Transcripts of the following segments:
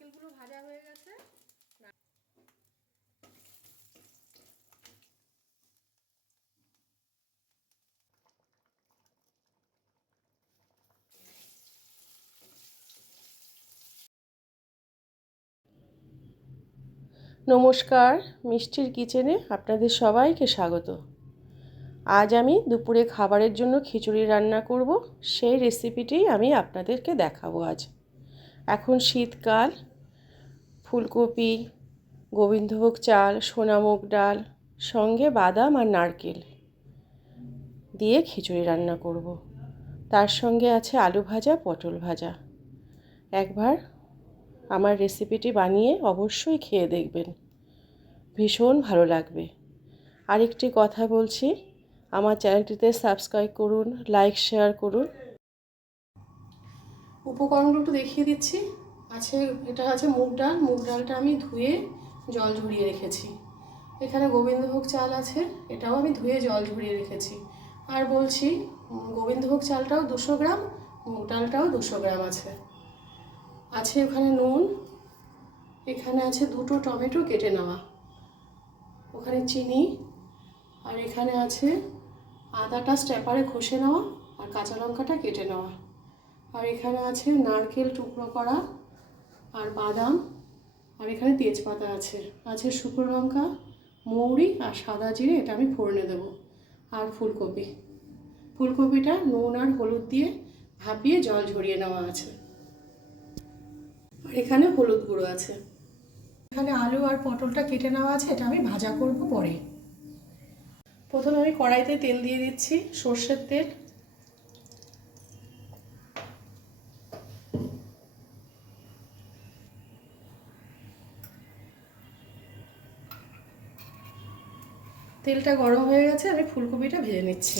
নারকেলগুলো ভাজা হয়ে গেছে। নমস্কার, মিষ্টির কিচেনে আপনাদের সবাইকে স্বাগত। আজ আমি দুপুরে খাবারের জন্য খিচুড়ি রান্না করব, সেই রেসিপিটি আমি আপনাদেরকে দেখাবো আজ। এখন শীতকাল, ফুলকপি, গোবিন্দভোগ চাল, সোনামুগ ডাল, সঙ্গে বাদাম আর নারকেল দিয়ে খিচুড়ি রান্না করব। তার সঙ্গে আছে আলু ভাজা, পটল ভাজা। একবার আমার রেসিপিটি বানিয়ে অবশ্যই খেয়ে দেখবেন, ভীষণ ভালো লাগবে। আরেকটি কথা বলছি, আমার চ্যানেলটিতে সাবস্ক্রাইব করুন, লাইক শেয়ার করুন। উপকরণগুলো একটু দেখিয়ে দিচ্ছি। এটা আছে মুগ ডাল। মুগ ডালটা আমি ধুয়ে জল ঝরিয়ে রেখেছি। এখানে গোবিন্দভোগ চাল আছে, এটাও আমি ধুয়ে জল ঝরিয়ে রেখেছি। আর বলছি, গোবিন্দভোগ চালটাও 200 গ্রাম, মুগ ডালটাও 200 গ্রাম আছে। ওখানে নুন, এখানে আছে 2টো টমেটো কেটে নেওয়া, ওখানে চিনি, আর এখানে আছে আদাটা স্ট্যাপারে ঘষে নেওয়া আর কাঁচা লঙ্কাটা কেটে নেওয়া। আর এখানে আছে নারকেল টুকরো করা আর বাদাম, আর এখানে তেজপাতা আছে শুকনো লঙ্কা, মৌরি আর সাদা জিরে, এটা আমি ফোড়নে দেবো। আর ফুলকপিটা নুন আর হলুদ দিয়ে ভাপিয়ে জল ঝরিয়ে নেওয়া আছে। আর এখানে হলুদ গুঁড়ো আছে। এখানে আলু আর পটলটা কেটে নেওয়া আছে, এটা আমি ভাজা করব পরে। প্রথমে আমি কড়াইতে তেল দিয়ে দিচ্ছি, সর্ষের তেল। তেলটা গরম হয়ে গেছে, আমি ফুলকপিটা ভেজে নিচ্ছি।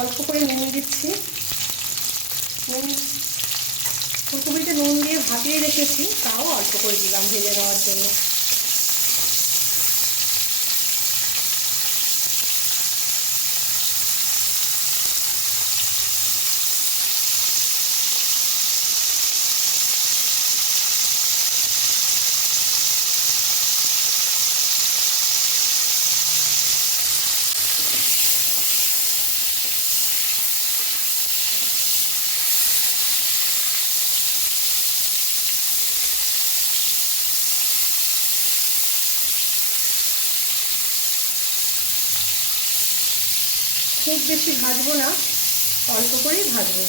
অল্প করে নুন দিচ্ছি। ফুলকপিটা নুন দিয়ে ভাপিয়ে রেখেছি, তাও অল্প করে দিলাম ভেজে নেওয়ার জন্য। খুব বেশি ভাজবো না, অল্প করেই ভাজবো।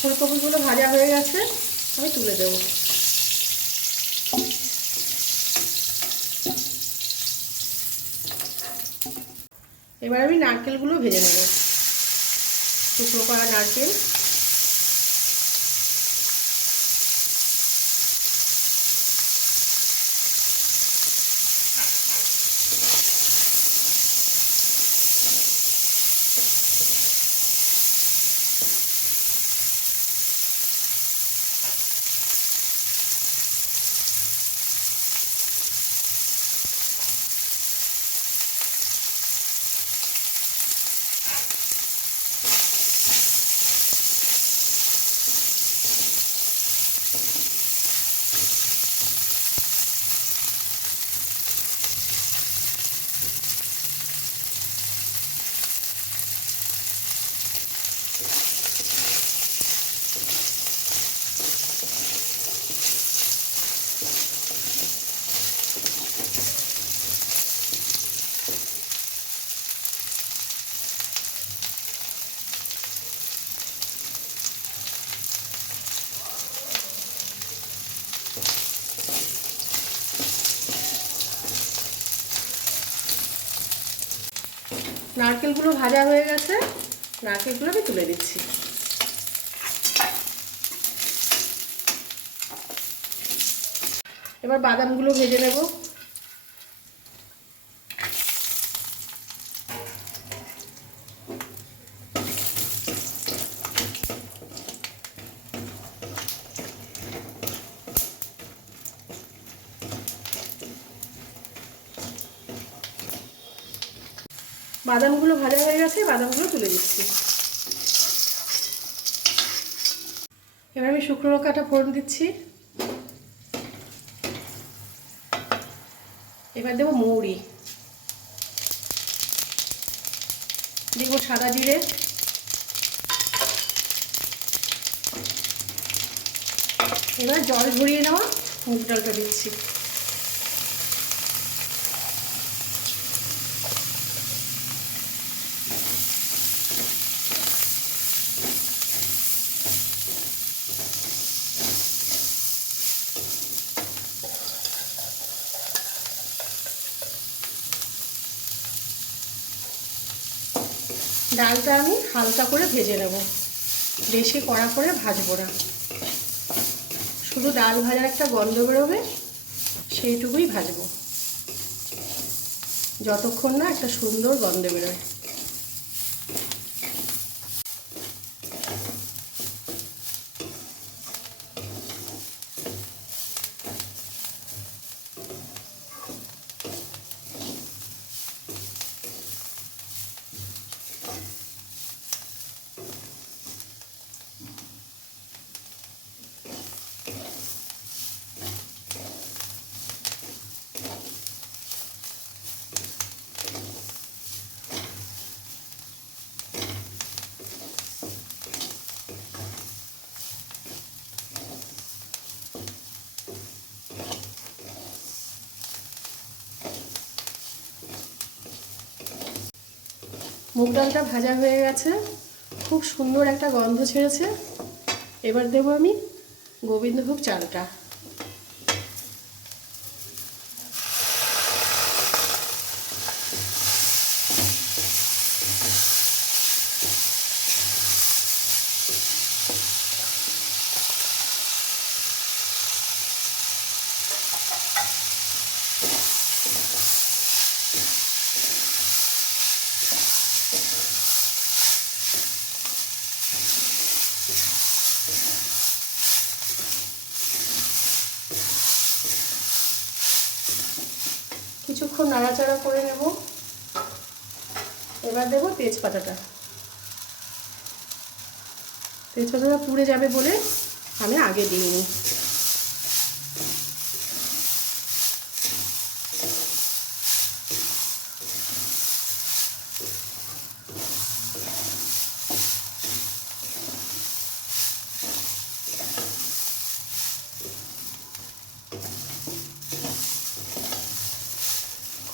ফুলকপিগুলো ভাজা হয়ে গেছে, আমি তুলে দেবো। এবার আমি নারকেলগুলো ভেজে নেব, টুকরো করা নারকেল। নারকেলগুলো ভাজা হয়ে গেছে, নারকেলগুলো আমি তুলে দিচ্ছি। এবার বাদামগুলো ভেজে নেব। বাদামগুলো ভাজা হয়ে গেছে, বাদামগুলো তুলে দিচ্ছি। এবার আমি শুকনো লঙ্কাটা ফোড়ন দিচ্ছি। এবার দেবো মৌরি, দেব সাদা জিরে, এবার জল ঝরিয়ে নেওয়া মুগ ডালটা দিচ্ছি। ডালটা আমি হালকা করে ভেজে নেব, বেশি কড়া করে ভাজবো না, শুধু ডাল ভাজার একটা গন্ধ বেরোবে সেইটুকুই ভাজবো, যতক্ষণ না একটা সুন্দর গন্ধ বেরোয়। মুগ ডালটা ভাজা হয়ে গেছে, খুব সুন্দর একটা গন্ধ ছেড়েছে। এবার দেবো আমি গোবিন্দভোগ চালটা। কিছুক্ষণ নাড়াচাড়া করে নেব। এবার দেবো তেজপাতাটা। তেজপাতাটা পুড়ে যাবে বলে আমি আগে দিইনি।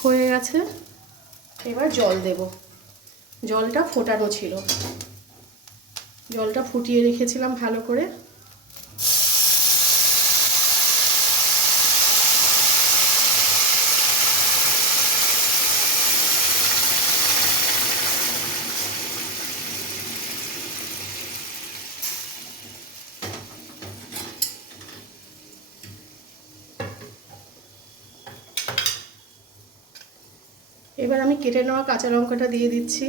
হয়ে গেছে, এবার জল দেব। জলটা ফোটানো ছিল, জলটা ফুটিয়ে রেখেছিলাম ভালো করে। এবার আমি কেটে নেওয়া কাঁচা লঙ্কাটা দিয়ে দিচ্ছি।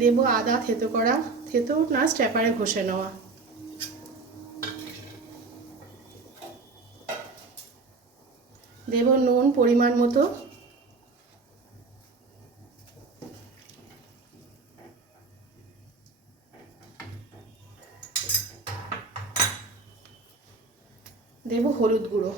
দেব আদা থেতো করা, থেতো না স্ট্যাপারে ঘষে নেওয়া। দেব নুন পরিমাণ মতো। দেব হলুদ গুঁড়ো।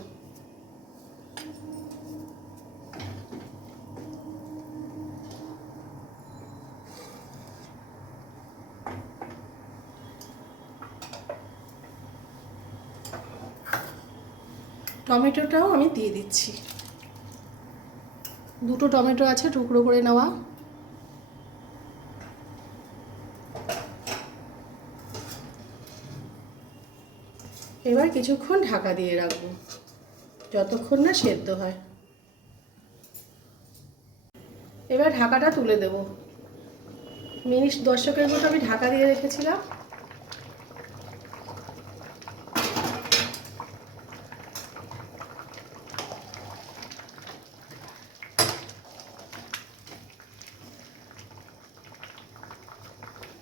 টমেটোটাও আমি দিয়ে দিচ্ছি। দুটো টমেটো আছে টুকরো করে নেওয়া। এবার কিছুক্ষণ ঢাকা দিয়ে রাখবো, যতক্ষণ না সেদ্ধ হয়। এবার ঢাকাটা তুলে দেব। মিনিট 10-এর মতো আমি ঢাকা দিয়ে রেখেছিলাম।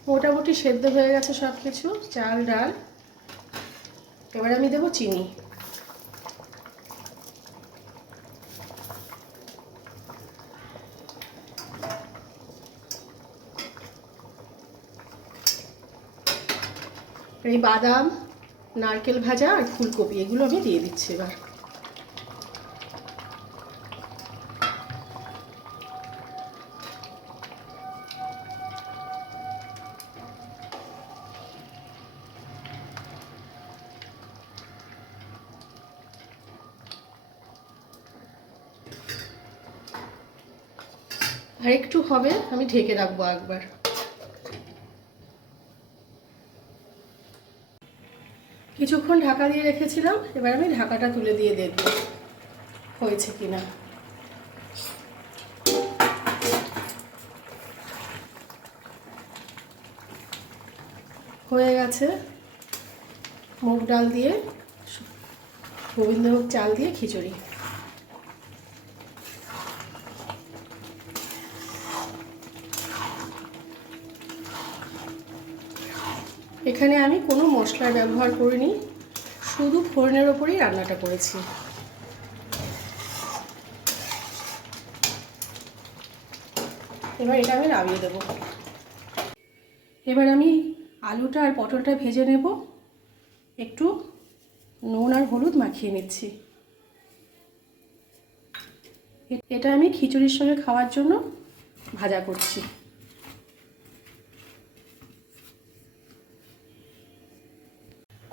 মোটামুটি সেদ্ধ হয়ে গেছে সব কিছু, চাল ডাল। এবার আমি দেবো চিনি। এই বাদাম, নারকেল ভাজা আর ফুলকপি এগুলো আমি দিয়ে দিচ্ছি এবার। আর একটু হবে, আমি ঢেকে রাখবো একবার। কিছুক্ষণ ঢাকা দিয়ে রেখেছিলাম, এবার আমি ঢাকাটা তুলে দিয়ে দেখব হয়েছে কিনা। হয়ে গেছে। মুগ ডাল দিয়ে, গোবিন্দভোগ চাল দিয়ে খিচুড়ি। এখানে আমি কোনো মশলার ব্যবহার করিনি, শুধু ফোড়নের ওপরেই রান্নাটা করেছি। এবার এটা আমি নামিয়ে দেবো। এবার আমি আলুটা আর পটলটা ভেজে নেব। একটু নুন আর হলুদ মাখিয়ে নিচ্ছি। এটা আমি খিচুড়ির সঙ্গে খাওয়ার জন্য ভাজা করছি।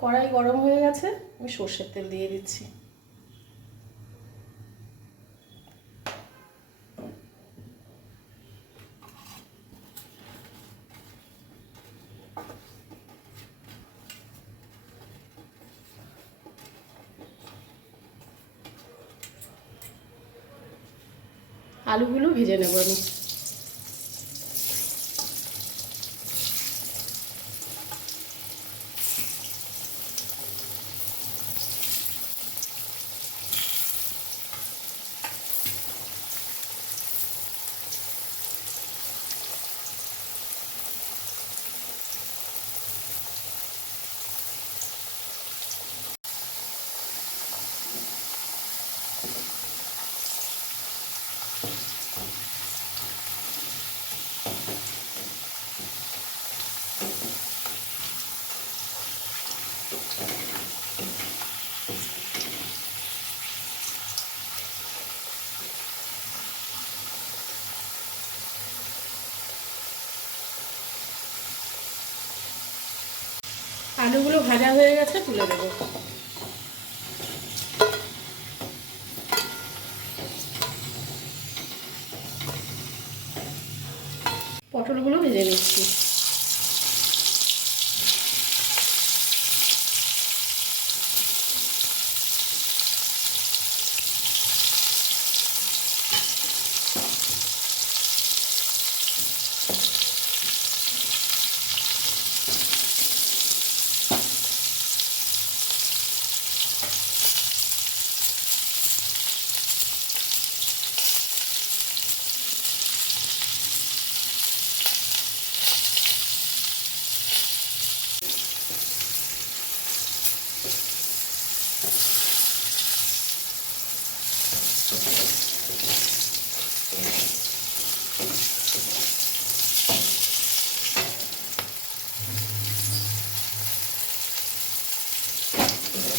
কড়াই গরম হয়ে গেছে, আমি সর্ষের তেল দিয়ে দিচ্ছি। আলুগুলো ভেজে নেব আমি। আলুগুলো ভাজা হয়ে গেছে, তুলে দেবো। পটলগুলো ভেজে নিচ্ছি।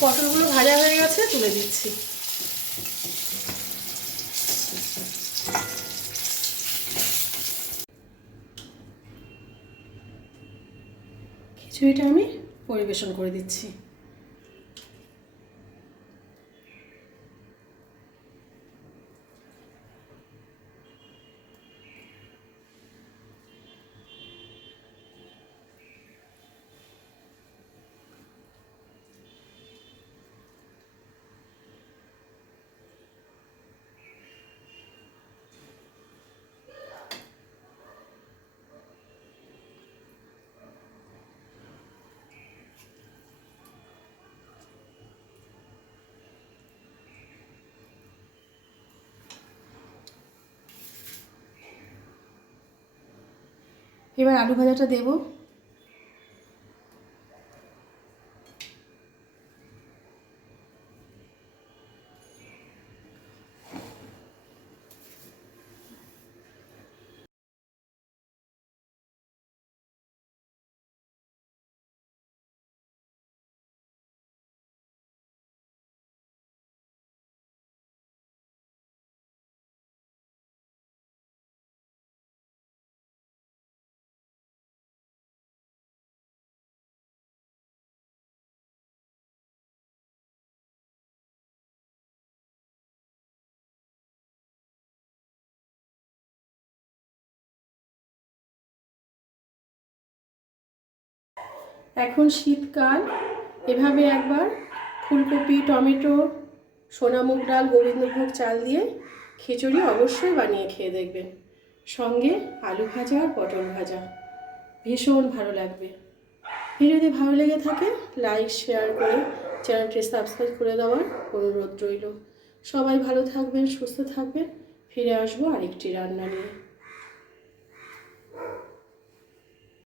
পটলগুলো ভাজা হয়ে গেছে, তুলে দিচ্ছি। খিচুড়িটা আমি পরিবেশন করে দিচ্ছি। এবার আলু ভাজাটা দেবো। এখন শীতকাল, এভাবে একবার ফুলকপি, টমেটো, সোনা মুগ ডাল, গোবিন্দভোগ চাল দিয়ে খিচুড়ি অবশ্যই বানিয়ে খেয়ে দেখবেন। সঙ্গে আলু ভাজা আর পটল ভাজা, ভীষণ ভালো লাগবে। ভিডিওটি ভালো লেগে থাকে লাইক শেয়ার করে চ্যানেলটি সাবস্ক্রাইব করে দেওয়ার অনুরোধ রইল। সবাই ভালো থাকবেন, সুস্থ থাকবেন। ফিরে আসবো আরেকটি রান্না নিয়ে।